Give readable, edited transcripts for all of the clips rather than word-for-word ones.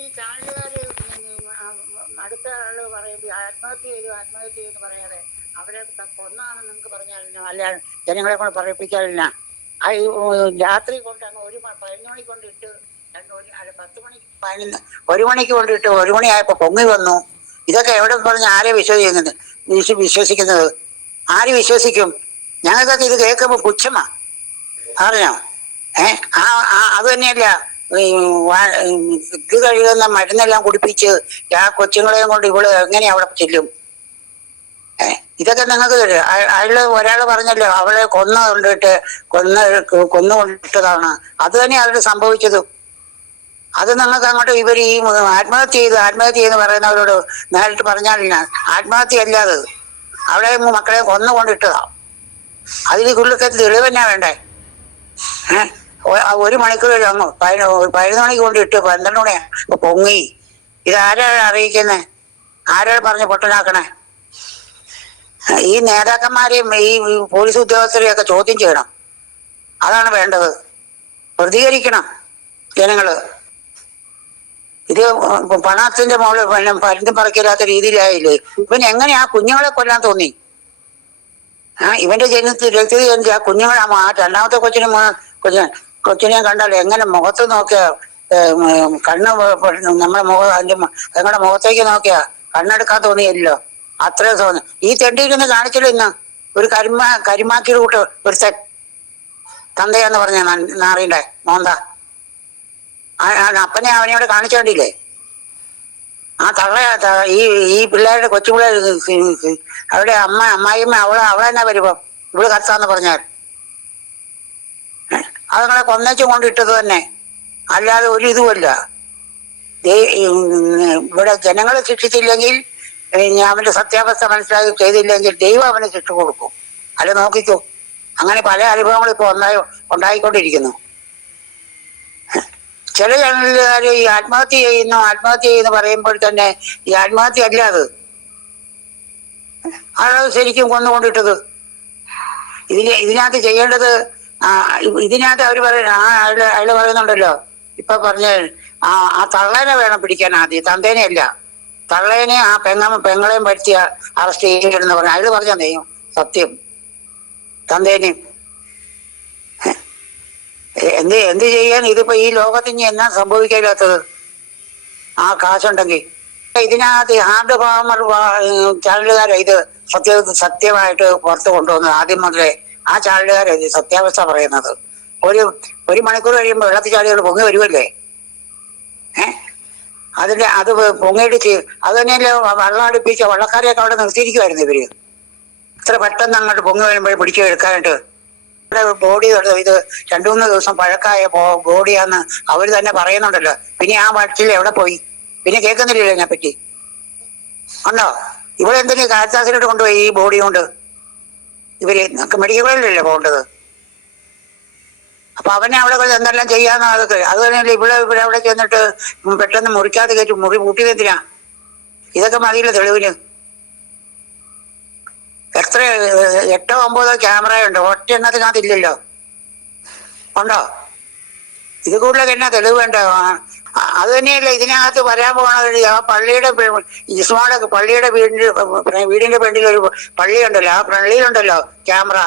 ഈ ചാനലുകാര് അടുത്ത ആള് പറയുമ്പോൾ ആത്മഹത്യ ചെയ്ത് പറയാതെ അവരെ കൊന്നാണ് നിങ്ങൾക്ക് പറഞ്ഞാലില്ല, അല്ല ജനങ്ങളെ കൊണ്ട് പറയിപ്പിക്കാനില്ല. ആ രാത്രി കൊണ്ട് അങ്ങ് 11 മണി കൊണ്ടിട്ട് 10 മണിക്ക് 1 മണിക്ക് കൊണ്ടിട്ട് 1 മണിയായപ്പോ പൊങ്ങി വന്നു. ഇതൊക്കെ എവിടെ പറഞ്ഞ് ആരെ വിശ്വസിക്കുന്നത്? ആര് വിശ്വസിക്കും? ഞങ്ങൾക്കൊക്കെ ഇത് കേൾക്കുമ്പോ പുച്ഛമാ. അറിഞ്ഞോ? അത് തന്നെയല്ല, ഇത് കഴിയുന്ന മരുന്നെല്ലാം കുടിപ്പിച്ച് ആ കൊച്ചുങ്ങളെയും കൊണ്ട് ഇവള് എങ്ങനെ അവിടെ ചെല്ലും? ഇതൊക്കെ നിങ്ങൾക്ക് അയാള് ഒരാള് പറഞ്ഞല്ലോ അവളെ കൊന്നുകൊണ്ടിട്ടതാണ്. അത് തന്നെ അവര് സംഭവിച്ചതും. അത് നിങ്ങൾക്ക് അങ്ങോട്ട് ഇവർ ഈ ആത്മഹത്യ ചെയ്ത് പറയുന്നവരോട് നേരിട്ട് പറഞ്ഞാലില്ല. ആത്മഹത്യ അല്ലാതെ അവളെ മക്കളെ കൊന്നുകൊണ്ടിട്ടതാ. അതിന് കൂടുതൽ തെളിവ് തന്നെ വേണ്ടേ? 1 മണിക്കൂർ അങ്ങ് 11 മണിക്ക് കൊണ്ടിട്ട് 12 മണിയാ പൊങ്ങി. ഇതാരാണ് അറിയിക്കുന്നേ? ആരാണ് പറഞ്ഞ് പൊട്ടനാക്കണേ? ഈ നേതാക്കന്മാരെയും ഈ പോലീസ് ഉദ്യോഗസ്ഥരെയും ഒക്കെ ചോദ്യം ചെയ്യണം. അതാണ് വേണ്ടത്. പ്രതികരിക്കണം ജനങ്ങള്. ഇത് പണത്തിന്റെ മുകളിൽ പരുന്തും പറക്കില്ലാത്ത രീതിയിലായില്ലേ? ഇവൻ എങ്ങനെയാ കുഞ്ഞുങ്ങളെ കൊല്ലാൻ തോന്നി? ഇവന്റെ ജനത്തിൽ ആ കുഞ്ഞുങ്ങളെ ആ രണ്ടാമത്തെ കൊച്ചിനെ കണ്ടാൽ എങ്ങനെ മുഖത്ത് നോക്കിയാ കണ്ണ് ഞങ്ങളുടെ മുഖത്തേക്ക് നോക്കിയാ കണ്ണെടുക്കാൻ തോന്നിയല്ലോ. അത്രയും തോന്നി. ഈ തെണ്ടിയിരുന്ന് കാണിച്ചല്ലോ ഇന്ന് ഒരു കരിമാക്കിയുടെ കൂട്ട് ഒരു തന്തയാന്ന് പറഞ്ഞ നാറിയുടെ മോന്ത അപ്പനെ അവനെയോട് കാണിച്ചോണ്ടില്ലേ? ആ ഈ പിള്ളേരുടെ കൊച്ചുപിള്ളേർ അവിടെ അമ്മായിമ്മ അവളെന്നാ വരുമ്പം ഇവള് കത്താന്ന് പറഞ്ഞാൽ അതുങ്ങളെ കൊന്നേച്ചു കൊണ്ടിട്ടത് തന്നെ, അല്ലാതെ ഒരു ഇതുമല്ല. ഇവിടെ ജനങ്ങളെ ശിക്ഷിച്ചില്ലെങ്കിൽ, അവന്റെ സത്യാവസ്ഥ മനസ്സിലാക്കി ചെയ്തില്ലെങ്കിൽ ദൈവം അവന് ശിക്ഷ കൊടുക്കും. അല്ല നോക്കിക്കോ. അങ്ങനെ പല അനുഭവങ്ങളും ഇപ്പൊ ഉണ്ടായിക്കൊണ്ടിരിക്കുന്നു. ചില ചാനലുകാർ ഈ ആത്മഹത്യ ചെയ്യുന്നു പറയുമ്പോൾ തന്നെ ഈ ആത്മഹത്യ അല്ല, അത് ശരിക്കും കൊന്നുകൊണ്ടിട്ടത്. ഇതിനകത്ത് ചെയ്യേണ്ടത് ഇതിനകത്ത് അവര് അയാള് പറയുന്നുണ്ടല്ലോ, ഇപ്പൊ പറഞ്ഞ ആ തള്ളേനെ വേണം പിടിക്കാൻ ആദ്യം, തന്തേനെ അല്ല. തള്ളേനെ ആ പെങ്ങളെയും പറ്റിയ അറസ്റ്റ് ചെയ്യണമെന്ന് പറഞ്ഞു. അയാള് പറഞ്ഞ നെയ്യും സത്യം. തന്തേനെയും എന്ത് ചെയ്യാൻ? ഇതിപ്പോ ഈ ലോകത്തിന് എന്നാ സംഭവിക്കാത്തത്? ആ കാശുണ്ടെങ്കിൽ. ഇതിനകത്ത് ഹാർഡ് ഫാമർ ചാനലുകാരെ ഇത് സത്യമായിട്ട് പുറത്ത് കൊണ്ടുവന്നത് ആദ്യം മുതലേ. ആ ചാനലുകാരെ ഇത് സത്യാവസ്ഥ പറയുന്നത്. ഒരു മണിക്കൂർ കഴിയുമ്പോൾ വെള്ളത്തിൽ ചാടികൾ പൊങ്ങി വരുമല്ലേ? അത് പൊങ്ങിയിടിച്ച് അത് തന്നെയല്ലേ വെള്ളം അടുപ്പിച്ച വള്ളക്കാരെയൊക്കെ അവിടെ നിർത്തിയിരിക്കുമായിരുന്നു ഇവര്. ഇത്ര പെട്ടെന്ന് അങ്ങോട്ട് പൊങ്ങി വരുമ്പോൾ പിടിച്ചു എടുക്കാനായിട്ട്. ബോഡി ഇത് 2-3 ദിവസം പഴക്കായ ബോഡിയാന്ന് അവര് തന്നെ പറയുന്നുണ്ടല്ലോ. പിന്നെ ആ വട്ടിൽ എവിടെ പോയി? പിന്നെ കേൾക്കുന്നില്ലല്ലോ അതിനെപ്പറ്റി. ഉണ്ടോ? ഇവിടെ എന്തിനു കാരിത്താസിലോട്ട് കൊണ്ടുപോയി ഈ ബോഡി കൊണ്ട്? ഇവര് മെഡിക്കൽ കോളേജിലല്ലേ പോകേണ്ടത്? അപ്പൊ അവനെ അവിടെ എന്തെല്ലാം ചെയ്യാന്ന് അതൊക്കെ. അത് തന്നെയല്ലേ ഇവിടെ അവിടെ ചെന്നിട്ട് പെട്ടെന്ന് മുറിക്കാതെ കയറ്റി മുറി പൂട്ടിയതെന്തിനാ? ഇതൊക്കെ മതിയില്ല തെളിവിന്. എത്ര 8 9 ക്യാമറയുണ്ട്, ഒറ്റ എണ്ണത്തിനകത്ത് ഇല്ലല്ലോ. ഉണ്ടോ? ഇത് കൂടുതൽ എന്നാ തെളിവ് വേണ്ട? അത് തന്നെയല്ല ഇതിനകത്ത് വരാൻ പോണത്. ആ പള്ളിയുടെ ഇസ്മാളൊക്കെ പള്ളിയുടെ വീടിന്റെ ഫ്രണ്ടിൽ ഒരു പള്ളി ഉണ്ടല്ലോ, ആ പള്ളിയിലുണ്ടല്ലോ ക്യാമറ.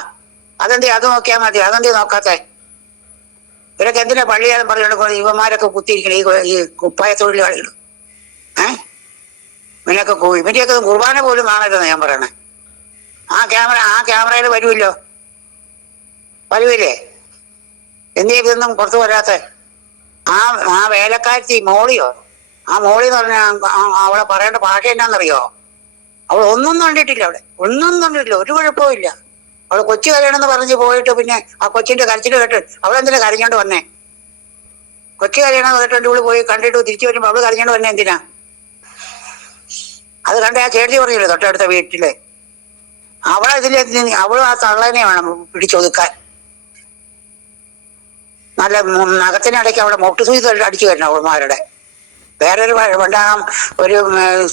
അത് നോക്കിയാൽ മതി. അതെന്തി നോക്കാത്തെ? ഇവരൊക്കെ എന്തിനാ പള്ളിയാണെന്ന് പറഞ്ഞുകൊണ്ട് ഇവന്മാരൊക്കെ കുത്തിയിരിക്കണേ ഈ കുപ്പായ തൊഴിലാളികൾ? ഇവന്റെയൊക്കെ കുർബാന പോലും കാണരുതെന്ന് ഞാൻ പറയണേ. ആ ക്യാമറയിൽ വരുമില്ലേ? എന്ത് ചെയ്തൊന്നും പുറത്തു വരാത്ത ആ വേലക്കാരത്തി മോളിയോ? ആ മോളി എന്ന് പറഞ്ഞാൽ അവളെ പറയേണ്ട ഭാഷ എന്നാന്നറിയോ? അവൾ ഒന്നും കണ്ടിട്ടില്ല. ഒന്നും കണ്ടിട്ടില്ല. ഒരു കുഴപ്പവും ഇല്ല. അവള് കൊച്ചു കരയണമെന്ന് പറഞ്ഞ് പോയിട്ട് പിന്നെ ആ കൊച്ചിന്റെ കരച്ചിൽ കേട്ട് അവളെന്തിനാ കരഞ്ഞോണ്ട് വന്നേ? കൊച്ചു കരയണമെന്ന് കേട്ടോണ്ട് ഇവള് പോയി കണ്ടിട്ട് തിരിച്ചു വരുമ്പോ അവള് കരഞ്ഞോണ്ട് വന്നേ എന്തിനാ? അത് കണ്ട ആ ചേച്ചി പറഞ്ഞില്ലേ തൊട്ടടുത്ത വീട്ടില്, അവളും ആ തള്ളേനെ വേണം പിടിച്ചൊതുക്കാൻ. നല്ല നഖത്തിനിടയ്ക്ക് അവിടെ മൊട്ടുസൂചി അടിച്ചു വരണം അവന്മാരുടെ. വേറൊരു ഒരു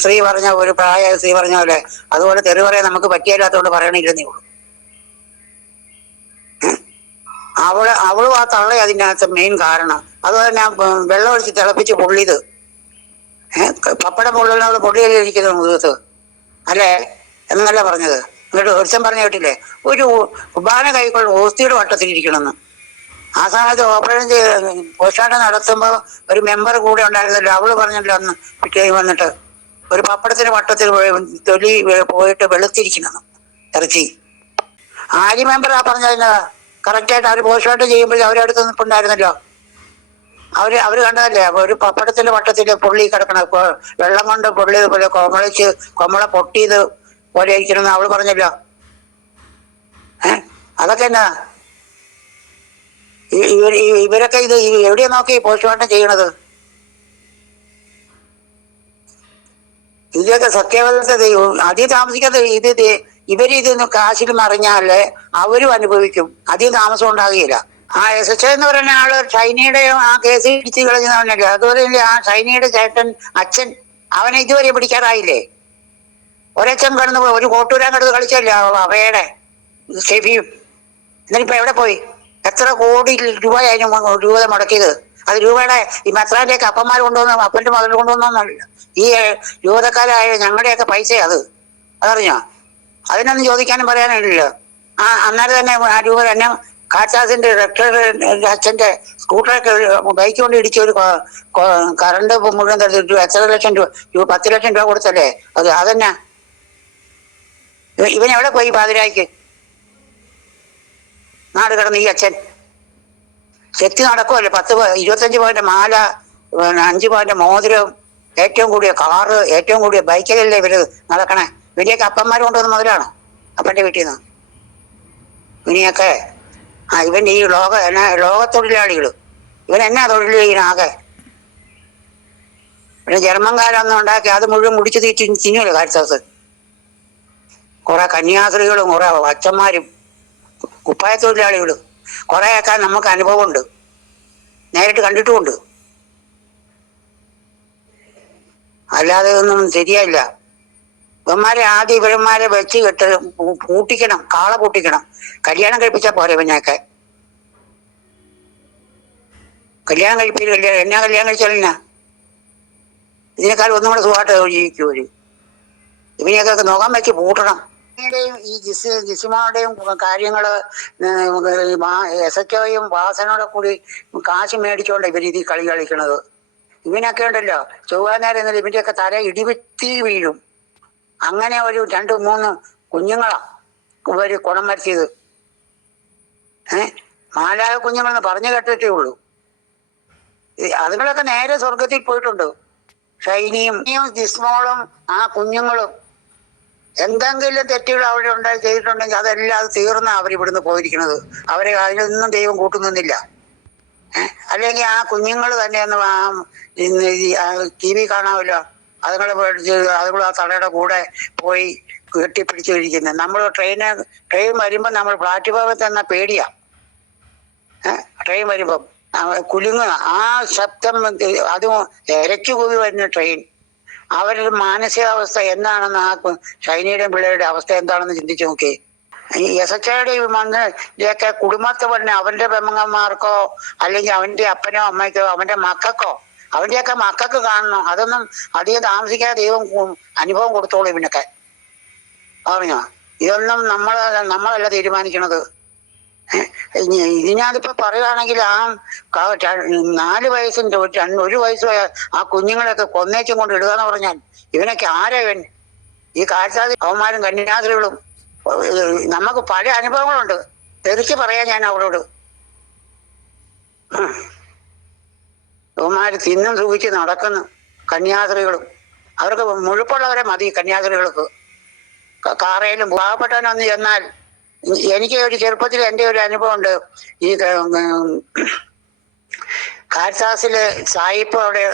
സ്ത്രീ പറഞ്ഞ ഒരു പ്രായ സ്ത്രീ പറഞ്ഞ പോലെ, അതുപോലെ തെറി പറയാൻ നമുക്ക് പറ്റിയല്ലാത്തതുകൊണ്ട് പറയണില്ലെന്നേ ഉള്ളൂ. അവളും ആ തള്ള അതിനകത്ത് മെയിൻ കാരണം. അതുപോലെ തന്നെ വെള്ളം ഒഴിച്ച് തിളപ്പിച്ച് പൊള്ളിയത് പപ്പടം പൊള്ളുന്നത് പൊള്ളിയിലിരിക്കുന്ന മുഖത്ത് അല്ലേ എന്നല്ല പറഞ്ഞത്. എന്നിട്ട് ഒരുത്തൻ പറഞ്ഞു കേട്ടില്ലേ, ഒരു കുർബാന കൈക്കൊണ്ട് ഓസ്തിയുടെ വട്ടത്തിലിരിക്കണമെന്ന്. ആ സമയത്ത് ഓപ്പറേഷൻ ചെയ്ത് പോസ്റ്റ്മോർട്ടം നടത്തുമ്പോൾ ഒരു മെമ്പർ കൂടെ ഉണ്ടായിരുന്നല്ലോ, അവള് പറഞ്ഞല്ലോ അന്ന് പിറ്റേ വന്നിട്ട് ഒരു പപ്പടത്തിന് വട്ടത്തിൽ തൊലി പോയിട്ട് വെളുത്തിരിക്കണം ഇറച്ചി. ആര്യ മെമ്പറാ പറഞ്ഞത് കറക്റ്റായിട്ട്. അവർ പോസ്റ്റ്മോർട്ടം ചെയ്യുമ്പോൾ അവരടുത്ത് നിൽപ്പുണ്ടായിരുന്നല്ലോ. അവര് കണ്ടതല്ലേ ഒരു പപ്പടത്തിന്റെ വട്ടത്തില് പൊള്ളി കിടക്കണ, വെള്ളം കൊണ്ട് പൊള്ളിയത് പോലെ കൊമള പൊട്ടിയത് പോലെ ഇരിക്കണമെന്ന് അവള് പറഞ്ഞല്ലോ. അതൊക്കെ എന്നാ ഇവരൊക്കെ ഇത് എവിടെയാ നോക്കി പോസ്റ്റ്മോർട്ടം ചെയ്യണത്? ഇതിലൊക്കെ സത്യവസ്ഥ അധികം താമസിക്കാതെ ഇവരിതൊന്ന് കാശിൽ മറിഞ്ഞാല് അവരും അനുഭവിക്കും. അധികം താമസം ഉണ്ടാകുകയില്ല. ആ SHO എന്ന് പറയുന്ന ആള് ഷൈനിയുടെ ആ കേസ് ഇടിച്ച് കളഞ്ഞവനല്ലേ. അതുപോലെ ആ ഷൈനിയുടെ ചേട്ടൻ അച്ഛൻ, അവനെ ഇതുവരെ പിടിക്കാറായില്ലേ? ഒരച്ഛൻ കിടന്ന് ഒരു കോട്ടൂരാൻ കിടന്ന് കളിച്ചല്ലേ അവയുടെ ഷെഫിയും. എന്നിട്ടിപ്പോ എവിടെ പോയി? എത്ര കോടി രൂപയായിരുന്നു രൂപ മുടക്കിയത്? അത് രൂപയുടെ ഈ മെത്രാന്റെയൊക്കെ അപ്പന്മാർ കൊണ്ടുവന്ന, അപ്പന്റെ മകൾ കൊണ്ടുവന്നല്ല, ഈ രൂപതക്കാരായ ഞങ്ങളുടെയൊക്കെ പൈസയാ അത്. അതറിഞ്ഞോ? അതിനൊന്നും ചോദിക്കാനും പറയാനില്ലല്ലോ. അന്നേരം തന്നെ ആ രൂപ തന്നെ കാറ്റാസിന്റെ റെക്ടർ അച്ഛന്റെ സ്കൂട്ടറൊക്കെ ബൈക്ക് കൊണ്ട് ഇടിച്ച് ഒരു കറണ്ട് മുഴുവൻ തടുത്തിട്ട് എത്ര ലക്ഷം രൂപ 10 ലക്ഷം രൂപ കൊടുത്തല്ലേ അത്. അതന്നെ ഇവനെവിടെ പോയി പാതിരായ്ക്ക് നാട് കിടന്ന് ഈ അച്ഛൻ ശക്തി നടക്കുമല്ലേ? 25 പവന്റെ മാല, 5 പവന്റെ മോതിരം, ഏറ്റവും കൂടിയ കാറ്, ഏറ്റവും കൂടിയ ബൈക്കിലല്ലേ ഇവര് നടക്കണേ. ഇവരെയൊക്കെ അപ്പന്മാർ കൊണ്ടുവന്ന മുതലാണോ അപ്പന്റെ വീട്ടിൽ നിന്ന്? ഇവനെയൊക്കെ ഇവൻ ഈ ലോകത്തൊഴിലാളികൾ, ഇവൻ എന്നാ തൊഴിൽ ചെയ്യണം ആകെ? പിന്നെ ജർമ്മൻകാരൊന്നും ഉണ്ടാക്കി അത് മുഴുവൻ മുടിച്ചു തിന്നുമല്ലോ കാരിത്താസ്. കുറെ കന്യാസ്ത്രീകളും കുറെ അച്ഛന്മാരും കുപ്പായ തൊഴിലാളികളും കുറെയൊക്കെ നമുക്ക് അനുഭവമുണ്ട്, നേരിട്ട് കണ്ടിട്ടുമുണ്ട്. അല്ലാതെ ഒന്നും ശരിയല്ല. ഇവന്മാരെ ആദ്യം ഇവന്മാരെ വെച്ച് പൂട്ടിക്കണം, കാള പൂട്ടിക്കണം. കല്യാണം കഴിപ്പിച്ചാൽ പോരെ? പിന്നെയൊക്കെ കല്യാണം കഴിപ്പില്ല. എന്നാ കല്യാണം കഴിച്ചാലെന്നാ? ഇതിനേക്കാൾ ഒന്നും കൂടെ സുഖമായിട്ട് ജീവിക്കുമോ? ഇവനെയൊക്കെ നോക്കാൻ വെച്ച് പൂട്ടണം. ഈ ജിസിമാരുടെയും കാര്യങ്ങള് SHOയും വാസനോടെ കൂടി കാശ് മേടിച്ചോണ്ട് ഇവരിത് കളി കളിക്കണത്. ഇവനൊക്കെ ഉണ്ടല്ലോ ചൊവ്വാനേരം ഇവന്റെയൊക്കെ തല ഇടിവിത്തി വീഴും. അങ്ങനെ ഒരു 2-3 കുഞ്ഞുങ്ങളാ ഇവര് കുണം വരുത്തിയത്. മാലാക കുഞ്ഞുങ്ങളെന്ന് പറഞ്ഞു കേട്ടിട്ടേ ഉള്ളൂ. അതുങ്ങളൊക്കെ നേരെ സ്വർഗത്തിൽ പോയിട്ടുണ്ട്. ഷൈനിയും ജിസ്മോളും ആ കുഞ്ഞുങ്ങളും എന്തെങ്കിലും തെറ്റുകൾ അവിടെ ഉണ്ടായി ചെയ്തിട്ടുണ്ടെങ്കിൽ അതെല്ലാം അത് തീർന്ന അവരിവിടുന്ന് പോയിരിക്കുന്നത്. അവരെ അതിനൊന്നും ദൈവം കൂട്ടുന്നില്ല. അല്ലെങ്കിൽ ആ കുഞ്ഞുങ്ങൾ തന്നെ ഒന്ന് TV കാണാമല്ലോ, അതുങ്ങളെ പേടിച്ച് അതുങ്ങൾ ആ തലയുടെ കൂടെ പോയി കെട്ടിപ്പിടിച്ചിരിക്കുന്നത്. നമ്മൾ ട്രെയിൻ വരുമ്പോൾ നമ്മൾ പ്ലാറ്റ്ഫോമിൽ തന്നെ പേടിയാ. ട്രെയിൻ വരുമ്പം കുലുങ്ങുക, ആ ശബ്ദം, അതും ഇരച്ചു കൂടി വരുന്ന ട്രെയിൻ. അവരുടെ മാനസികാവസ്ഥ എന്താണെന്ന് ആ ഷൈനിയുടെയും പിള്ളേരുടെ അവസ്ഥ എന്താണെന്ന് ചിന്തിച്ചു നോക്കി. ഈ SHOയുടെയും ഒക്കെ കുടുംബത്തെ പറഞ്ഞ അവന്റെ പെമ്മങ്ങന്മാർക്കോ അല്ലെങ്കിൽ അവന്റെ അപ്പനോ അമ്മയ്ക്കോ അവന്റെ മക്കൾക്കോ, അവന്റെയൊക്കെ മക്കൾക്ക് കാണണം. അതൊന്നും അധികം താമസിക്കാതെ ദൈവം അനുഭവം കൊടുത്തോളൂ ഇവനൊക്കെ. പറഞ്ഞോ? ഇതൊന്നും നമ്മളല്ല തീരുമാനിക്കണത്. ഇതിനകത്തിപ്പോ പറയുകയാണെങ്കിൽ ആ 4 വയസ്സിന്റെ 1 വയസ്സ് ആ കുഞ്ഞുങ്ങളെയൊക്കെ കൊന്നേച്ചും കൊണ്ട് ഇടുക എന്ന് പറഞ്ഞാൽ ഇവനൊക്കെ ആരവൻ? ഈ കാഴ്ചാതി അവന്മാരും കന്യാസ്ത്രീകളും. നമുക്ക് പല അനുഭവങ്ങളുണ്ട്, തെറിച്ച് പറയാൻ ഞാൻ അവളോട്. അവന്മാര് തിന്നും സൂക്ഷിച്ച് നടക്കുന്നു കന്യാസ്ത്രീകളും. അവർക്ക് മുഴുപ്പുള്ളവരെ മതി കന്യാസ്ത്രീകൾക്ക്. കാറയിലും പാവപ്പെട്ടവനൊന്ന് ചെന്നാൽ, എനിക്ക് ഒരു ചെറുപ്പത്തിൽ എൻ്റെ ഒരു അനുഭവം ഉണ്ട്. ഈ കാർസാസില് സായിപ്പ് അവിടെ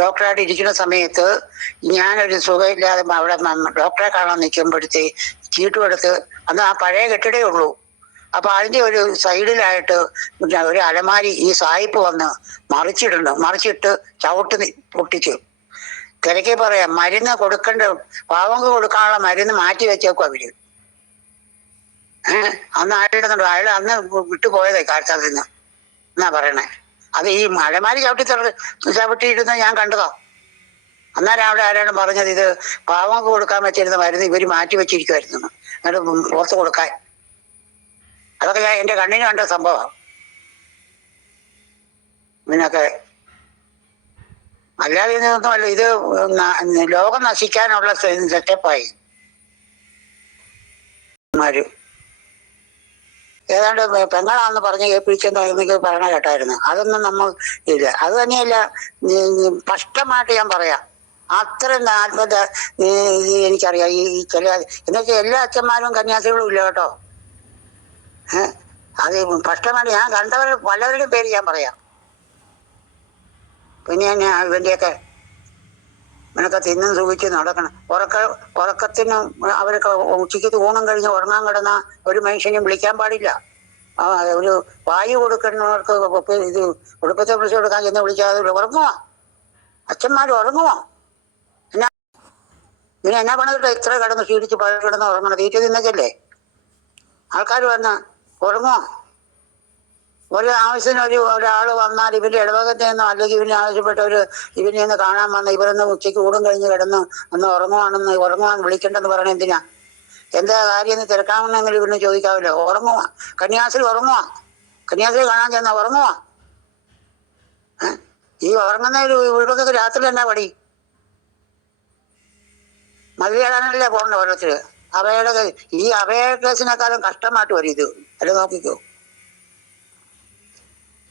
ഡോക്ടറായിട്ട് ഇരിക്കുന്ന സമയത്ത് ഞാനൊരു സുഖമില്ലാതെ അവിടെ ഡോക്ടറെ കാണാൻ നിൽക്കുമ്പോഴത്തേ ചീട്ടും എടുത്ത്, അന്ന് ആ പഴയ കെട്ടിടേ ഉള്ളൂ. അപ്പൊ അതിന്റെ ഒരു സൈഡിലായിട്ട് ഒരു അലമാരി ഈ സായിപ്പ് വന്ന് മറിച്ചിട്ട് ചവിട്ട് പൊട്ടിച്ചു. തിരക്കി പറയാം, മരുന്ന് കൊടുക്കേണ്ട പാവങ്ങൾക്ക് കൊടുക്കാനുള്ള മരുന്ന് മാറ്റി വെച്ചേക്കും അവര്. അന്ന് ആയിടുന്നുണ്ടോ? അയാൾ അന്ന് വിട്ടുപോയതേ കാഴ്ചയിൽ നിന്ന് എന്നാ പറയണേ. അത് ഈ അലമാരി ചവിട്ടിയിടുന്ന ഞാൻ കണ്ടതോ. അന്നേരം അവിടെ ആരാണ് പറഞ്ഞത് ഇത് പാവങ്ങൾക്ക് കൊടുക്കാൻ വെച്ചിരുന്ന മരുന്ന് ഇവർ മാറ്റി വെച്ചിരിക്കുമായിരുന്നു എന്നിട്ട് പുറത്ത് കൊടുക്കാൻ. അതൊക്കെ ഞാൻ എൻ്റെ കണ്ണിന് കണ്ട സംഭവം. ഇതിനൊക്കെ അല്ലാതെ ഇതൊന്നുമല്ല, ഇത് ലോകം നശിക്കാനുള്ള സെറ്റപ്പായി. ഏതാണ്ട് പെങ്ങളാണെന്ന് പറഞ്ഞ് കേൾപ്പിച്ചെന്ന് എന്നൊക്കെ പറയണ കേട്ടായിരുന്നു. അതൊന്നും നമ്മൾ ഇല്ല. അത് തന്നെയല്ല, സ്പഷ്ടമായിട്ട് ഞാൻ പറയാം, അത്രയും ആത്മഹത്യ എനിക്കറിയാം. ഈ ചില എന്നുവെച്ചാൽ എല്ലാ അച്ഛന്മാരും കന്യാസികളും ഇല്ല കേട്ടോ. അത് സ്പഷ്ടമായിട്ട് ഞാൻ കണ്ടവർ പലവരുടെയും പേര് ഞാൻ പറയാം. പിന്നെ ഞാൻ ഇവൻ്റെയൊക്കെ ഇവനൊക്കെ തിന്നും സുഖിച്ച് നടക്കണം. ഉറക്കത്തിനും അവരൊക്കെ ഉച്ചയ്ക്ക് ഊണം കഴിഞ്ഞ് ഉറങ്ങാൻ കിടന്ന ഒരു മനുഷ്യനെയും വിളിക്കാൻ പാടില്ല. ഒരു വായു കൊടുക്കുന്നവർക്ക് ഇത് ഉടുപ്പത്തെ വിളിച്ചു കൊടുക്കാൻ ചെന്ന് വിളിക്കാതെ ഉറങ്ങുവാ. അച്ഛന്മാർ ഉറങ്ങുവാ. പിന്നെ എന്നാ പണിതിട്ട് ഇത്ര കിടന്ന് ക്ഷീണിച്ച് കിടന്ന് ഉറങ്ങണം? തീറ്റ തിന്നല്ലേ ആൾക്കാർ വന്ന് ഉറങ്ങുവാ. ഒരു ആവശ്യത്തിന് ഒരാൾ വന്നാൽ ഇവന്റെ ഇടവകത്തിൽ നിന്നോ അല്ലെങ്കിൽ ഇവന് ആവശ്യപ്പെട്ട ഇവനെ ഒന്ന് കാണാൻ വന്ന ഇവരൊന്ന് ഉച്ചയ്ക്ക് ഊടും കഴിഞ്ഞ് കിടന്ന് ഉറങ്ങുവാന്ന് വിളിക്കണ്ടെന്ന് പറയണ എന്തിനാ? എന്താ കാര്യം എന്ന് തിരക്കാമെന്നെങ്കിലും ഇവന് ചോദിക്കാമല്ലോ. ഉറങ്ങുവാ, കന്യാസിൽ ഉറങ്ങുവാ, കന്യാസിൽ കാണാൻ ചെന്ന ഉറങ്ങുവാ. ഈ ഉറങ്ങുന്ന ഇവർക്കൊക്കെ രാത്രി തന്നെ പടി മതിയാടാനല്ലേ പോകണ്ട ഓരോരുത്തര്. ഈ അഭയ കേസിനേക്കാളും കഷ്ടമായിട്ട് വരും ഇത്. അല്ല നോക്കിക്കോ,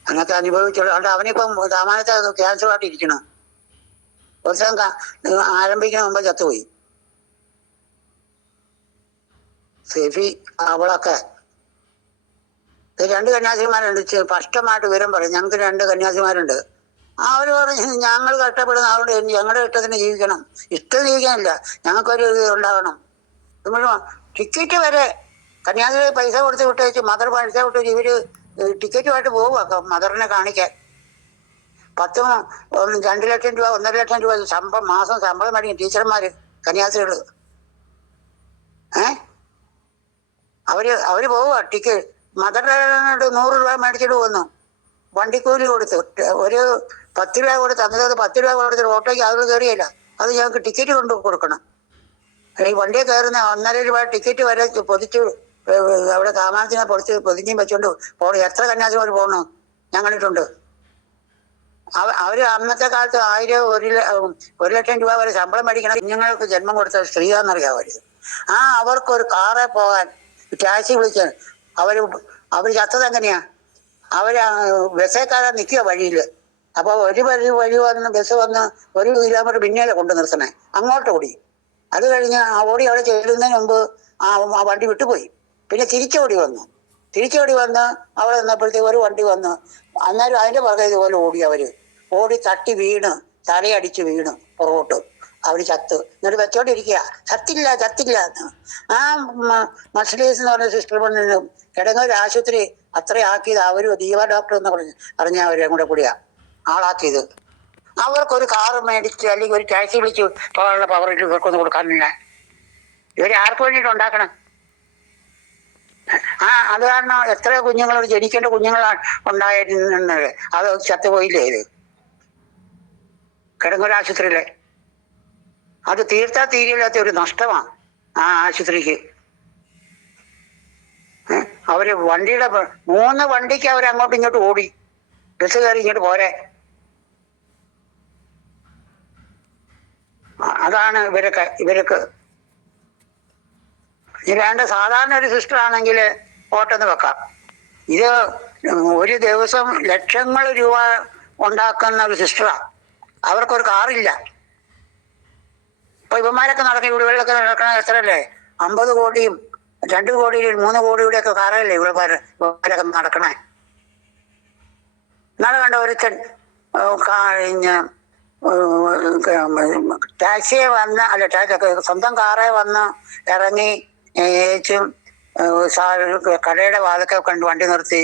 അങ്ങനത്തെ അനുഭവിച്ചുള്ളൂ. അതുകൊണ്ട് അവനിപ്പം സാമാന്യത്തെ ക്യാൻസറായിട്ട് ഇരിക്കണം. ഒരു ദിവസം ആരംഭിക്കുന്ന മുമ്പ് ചത്തുപോയി. സെഫി അവളൊക്കെ രണ്ട് കന്യാസിമാരുണ്ട്. സ്പഷ്ടമായിട്ട് വിവരം പറയും. ഞങ്ങൾക്ക് രണ്ട് കന്യാസിമാരുണ്ട്. അവർ പറഞ്ഞ് ഞങ്ങൾ കഷ്ടപ്പെടുന്ന അവരുടെ ഞങ്ങളുടെ ഇഷ്ടത്തിന് ജീവിക്കണം. ഇഷ്ടം ജീവിക്കാനില്ല, ഞങ്ങൾക്കൊരു ഇത് ഉണ്ടാകണം. ടിക്കറ്റ് വരെ കന്യാസികൾ പൈസ കൊടുത്ത് വിട്ടേച്ച് മദർ പൈസ വിട്ട് ഇവര് ടിക്കറ്റുമായിട്ട് പോവുക മദറിനെ കാണിക്കാൻ. 2 ലക്ഷം രൂപ 1.5 ലക്ഷം രൂപ മാസം ശമ്പളം മേടിക്കും ടീച്ചർമാര്, കന്യാസികള്. അവര് പോവുക ടിക്കറ്റ് മദറിനെ 100 രൂപ മേടിച്ചിട്ട് വന്നു. വണ്ടിക്കൂലി കൊടുത്ത് ഒരു 10 രൂപ കൊടുത്ത്, അന്നേരം 10 രൂപ കൊടുത്തിട്ട് ഓട്ടോയ്ക്ക് ആളുകൾ കയറിയില്ല. അത് ഞങ്ങൾക്ക് ടിക്കറ്റ് കൊണ്ട് കൊടുക്കണം. ഈ വണ്ടിയെ കയറുന്ന 1.5 രൂപ ടിക്കറ്റ് വരെ പൊതിച്ച് അവിടെ താമസത്തിനെ പൊതിഞ്ഞും വെച്ചോണ്ട് പോകണം. എത്ര കന്യാസിമാർ പോകണം ഞാൻ കണ്ടിട്ടുണ്ട്. അവര് അന്നത്തെ കാലത്ത് 1 ലക്ഷം രൂപ വരെ ശമ്പളം മേടിക്കണം. കുഞ്ഞുങ്ങൾക്ക് ജന്മം കൊടുത്ത സ്ത്രീയാണെന്നറിയാം അവര്. അവർക്കൊരു കാറെ പോകാൻ ടാക്സി വിളിച്ച് അവര് ചത്തതെങ്ങനെയാ? അവര് ബസ്സേക്കാരെ നിൽക്കുക വഴിയിൽ. അപ്പൊ ഒരു വഴി വന്ന് ബസ് വന്ന് 1 കിലോമീറ്റർ പിന്നേലെ കൊണ്ട് നിർത്തണേ, അങ്ങോട്ട് ഓടി. അത് കഴിഞ്ഞ് ഓടി അവിടെ ചെല്ലുന്നതിന് മുമ്പ് ആ വണ്ടി വിട്ടുപോയി. പിന്നെ തിരിച്ചോടി വന്ന് അവിടെ നിന്നപ്പോഴത്തേക്ക് ഒരു വണ്ടി വന്ന് അന്നേരം അതിന്റെ പുറകെ ഇതുപോലെ ഓടി തട്ടി വീണ് തലയടിച്ച് വീണ് പുറകോട്ട്. അവര് ചത്ത്. എന്നിട്ട് വെച്ചോണ്ടിരിക്കുക, ചത്തില്ല എന്ന്. മർസലീസ് എന്ന് പറഞ്ഞ സിസ്റ്റർ പെണ്ണിനും കിടങ്ങൂർ ആശുപത്രി അത്ര ആക്കിയത് അവര് ദീപ ഡോക്ടർ എന്ന് പറഞ്ഞ അവരും കൂടെ കൂടിയാ ആളാക്കിയത്. അവർക്കൊരു കാറ് മേടിച്ച് അല്ലെങ്കിൽ ഒരു ടാക്സി വിളിച്ച് പോകാനുള്ള പവർ ഇവർക്കൊന്നും കൊടുക്കാനില്ല. ഇവര് ആർക്ക് വേണ്ടിയിട്ട് ഉണ്ടാക്കണം? അത് കാരണം എത്ര കുഞ്ഞുങ്ങളോട് ജനിക്കേണ്ട കുഞ്ഞുങ്ങളാണ് ഉണ്ടായിരുന്നത്. അത് ചത്തുപോയില്ലേ ഇത് കിടങ്ങൂർ ആശുപത്രിയിലെ? അത് തീരില്ലാത്ത ഒരു നഷ്ടമാണ് ആ ആശുപത്രിക്ക്. അവര് 3 വണ്ടിക്ക് അവർ അങ്ങോട്ടും ഇങ്ങോട്ടും ഓടി. ബസ് കയറി ഇങ്ങോട്ട് പോരെ. അതാണ് ഇവർക്ക് വേണ്ട. സാധാരണ ഒരു സിസ്റ്റർ ആണെങ്കിൽ ഓട്ടെന്ന് വെക്കാം. ഇത് ഒരു ദിവസം ലക്ഷങ്ങൾ രൂപ ഉണ്ടാക്കുന്ന ഒരു സിസ്റ്ററാ. അവർക്കൊരു കാറില്ല. ഇപ്പൊ ഇവന്മാരൊക്കെ ഇവിടെയൊക്കെ നടക്കണ എത്രയല്ലേ? 50 കോടിയും 2 കോടിയും 3 കോടിയുടെ ഒക്കെ കാറല്ലേ ഇവന്മാരൊക്കെ നടക്കണേ. നാളെ കണ്ട ഒരുത്തൻ ടാക്സിയെ വന്ന് സ്വന്തം കാറെ വന്ന് ഇറങ്ങി ഏച്ചും കടയുടെ വാതൊക്കെ കണ്ട് വണ്ടി നിർത്തി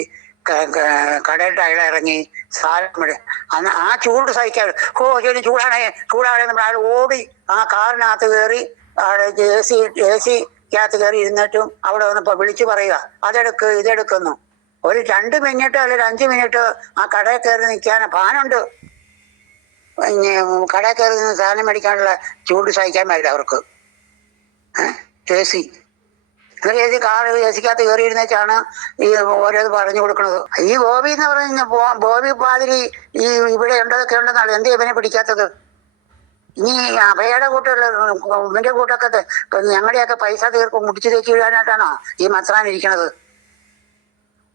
കടയുടെ അയാളെ ഇറങ്ങി സാധനം ആ ചൂട് സഹിക്കാതെ ചൂടാണ് നമ്മൾ അയാൾ ഓടി ആ കാറിനകത്ത് കയറി എ സിക്കകത്ത് കയറി ഇരുന്നിട്ടും അവിടെ വന്നപ്പോ വിളിച്ചു പറയുക അതെടുക്ക് ഇതെടുക്കുന്നു. ഒരു 2 മിനിറ്റ് അല്ലെങ്കിൽ 5 മിനിറ്റ് ആ കടയിൽ കയറി നിൽക്കാൻ ഭാനുണ്ട്. കടയിൽ കയറി നിന്ന് സാധനം മേടിക്കാനുള്ള ചൂട് സഹിക്കാൻ പറ്റില്ല അവർക്ക്. എ സി എന്നിട്ട് കാർ എ സിക്കകത്ത് കയറിയിരുന്നേച്ചാണ് ഈ ഓരോത് പറഞ്ഞു കൊടുക്കുന്നത്. ഈ ബോബി എന്ന് പറഞ്ഞ ബോബി പാതിരി ഈ ഇവിടെ ഉണ്ടതൊക്കെ ഉണ്ടെന്നാണ് എന്ത് ഇവനെ പിടിക്കാത്തത്? ഇനി അഭയുടെ കൂട്ടുള്ള ഇവന്റെ കൂട്ടൊക്കെ ഞങ്ങളുടെയൊക്കെ പൈസ തീർക്കും മുടിച്ചു തേച്ച് വീഴാനായിട്ടാണോ ഈ മത്സരം ഇരിക്കണത്?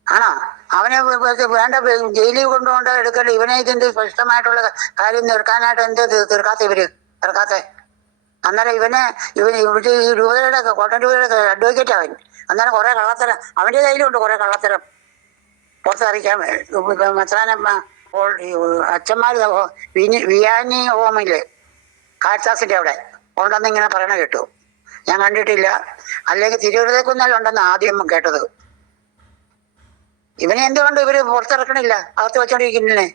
ആണോ? അവനെ വേണ്ട ജയിലിൽ കൊണ്ടുകൊണ്ട് എടുക്കണ്ട. ഇവനെ ഇതിന്റെ സ്പഷ്ടമായിട്ടുള്ള കാര്യം തീർക്കാനായിട്ട് എന്ത് തീർക്കാത്ത തീർക്കാത്ത? അന്നേരം ഇവിടെ ഈ രൂപതയുടെ കോട്ടയം രൂപതയുടെ അഡ്വക്കേറ്റ് അവൻ. അന്നേരം കുറെ കള്ളത്തരം അവന്റെ കയ്യിലുണ്ട്, കുറെ കള്ളത്തരം പുറത്തറിയിക്കാൻ. മത്സരം അച്ഛന്മാര് വിയാനി ഹോമില്ലേ കാറ്റാസിന്റെ അവിടെ ഉണ്ടെന്ന് ഇങ്ങനെ പറയണ കേട്ടു. ഞാൻ കണ്ടിട്ടില്ല. അല്ലെങ്കിൽ തിരുവനന്തപുരത്തേക്കൊന്നല്ല ആദ്യം കേട്ടത്. ഇവനെ എന്തുകൊണ്ട് ഇവര് പുറത്തിറക്കണില്ല? അകത്ത് വെച്ചോണ്ടിരിക്കുന്നില്ലേ?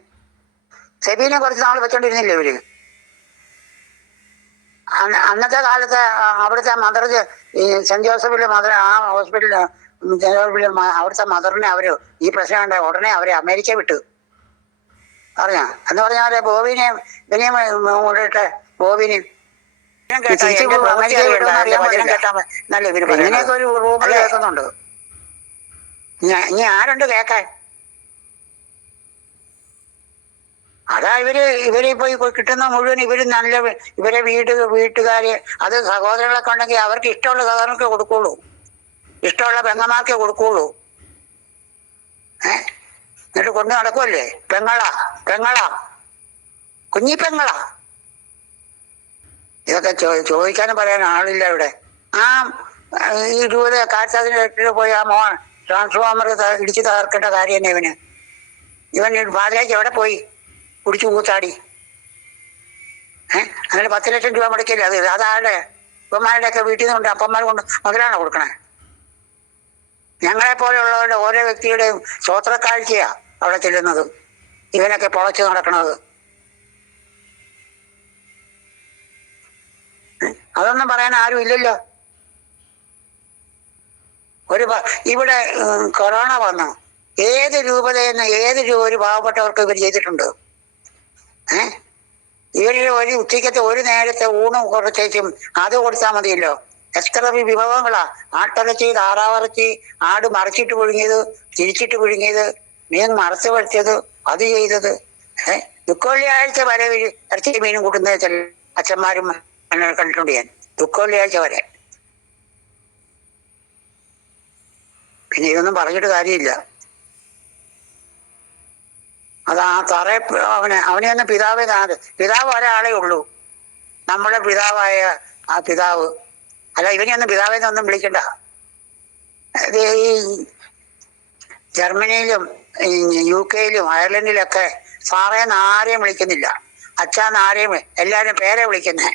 സെബീനെ കുറച്ച് നാൾ വെച്ചോണ്ടിരുന്നില്ലേ ഇവര്? അന്നത്തെ കാലത്ത് അവിടുത്തെ മദർ ഈ സെന്റ് ജോസഫിലെ മദർ, ആ ഹോസ്പിറ്റലിൽ അവിടുത്തെ മദറിനെ അവര് ഈ പ്രശ്നം ഉണ്ടായി ഉടനെ അവരെ അമേരിക്ക വിട്ടു. അറിയാ എന്ന് പറഞ്ഞാല് ബോബിനെ ഇവനെയും കൊണ്ടിട്ട് ബോബിനെയും അമേരിക്ക കേട്ടാ നല്ല ഇവര് ഇങ്ങനെയൊക്കെ ഒരു റൂമിൽ കേൾക്കുന്നുണ്ട്. ഇനി ആരുണ്ട് കേക്കാൻ? അതാ ഇവരിപ്പോ കിട്ടുന്ന മുഴുവൻ ഇവര് നല്ല ഇവരെ വീട്ടുകാര് അത് സഹോദരങ്ങളൊക്കെ ഉണ്ടെങ്കിൽ അവർക്ക് ഇഷ്ടമുള്ള സഹോദരങ്ങൾക്ക് കൊടുക്കുള്ളൂ, ഇഷ്ടമുള്ള പെങ്ങന്മാർക്കേ കൊടുക്കുള്ളൂ. എന്നിട്ട് കൊണ്ട് നടക്കുമല്ലേ? പെങ്ങളാ കുഞ്ഞിപ്പെങ്ങളാ. ഇതൊക്കെ ചോദിക്കാനും പറയാൻ ആളില്ല ഇവിടെ. ഈ രൂപ കാറ്റാതിന് കെട്ടിട്ട് പോയി ആ മോൻ ട്രാൻസ്ഫോമർ ഇടിച്ച് തകർക്കേണ്ട കാര്യം തന്നെ ഇവൻ പാതിരാക്ക് എവിടെ പോയി കുടിച്ചു കൂത്താടി? അങ്ങനെ 10 ലക്ഷം രൂപ മുടക്കില്ലേ? അതാരുടെ ഇപ്പന്മാരുടെയൊക്കെ വീട്ടിൽ നിന്ന് കൊണ്ട് അപ്പന്മാർ കൊണ്ട് മുതലാണോ കൊടുക്കണേ? ഞങ്ങളെ പോലെയുള്ളവരുടെ ഓരോ വ്യക്തിയുടെയും സ്വോത്രക്കാഴ്ചയാ അവിടെ ചെല്ലുന്നത്, ഇവനൊക്കെ പൊളച്ചു നടക്കണത്. അതൊന്നും പറയാൻ ആരും ഇല്ലല്ലോ. ഇവിടെ കൊറോണ വന്നു, ഏത് രൂപതയെന്ന് ഒരു പാവപ്പെട്ടവർക്ക് ഇവർ ചെയ്തിട്ടുണ്ട്? ഇവരിൽ ഒരു ഉച്ചയ്ക്കത്തെ ഒരു നേരത്തെ ഊണും കുറച്ചും അത് കൊടുത്താൽ മതിയല്ലോ. എത്ര വിഭവങ്ങളാ! ആട്ടിറച്ചി, താറാവിറച്ചി, ആട് മറിച്ചിട്ട് പുഴുങ്ങിയത്, തിരിച്ചിട്ട് പുഴുങ്ങിയത്, മീൻ മറച്ചു വരുത്തിയത്, അത് ചെയ്തത്. ദുഃഖവെള്ളിയാഴ്ച വരെ ഇറച്ചി മീനും കൂട്ടുന്ന ചില അച്ഛന്മാരും കണ്ടിട്ടുണ്ട് ഞാൻ. ദുഃഖവെള്ളിയാഴ്ച വരെ. പിന്നെ ഇതൊന്നും പറഞ്ഞിട്ട് കാര്യമില്ല. അത് ആ അവനെയൊന്നും പിതാവ് ഒരാളേ ഉള്ളൂ, നമ്മുടെ പിതാവായ ആ പിതാവ്. അല്ല, ഇവനെയൊന്നും പിതാവിനൊന്നും വിളിക്കണ്ട. ഈ ജർമ്മനിയിലും UK അയർലൻഡിലൊക്കെ സാറേന്ന് ആരെയും വിളിക്കുന്നില്ല, അച്ഛാന്ന് ആരെയും, എല്ലാവരും പേരെ വിളിക്കുന്നേ.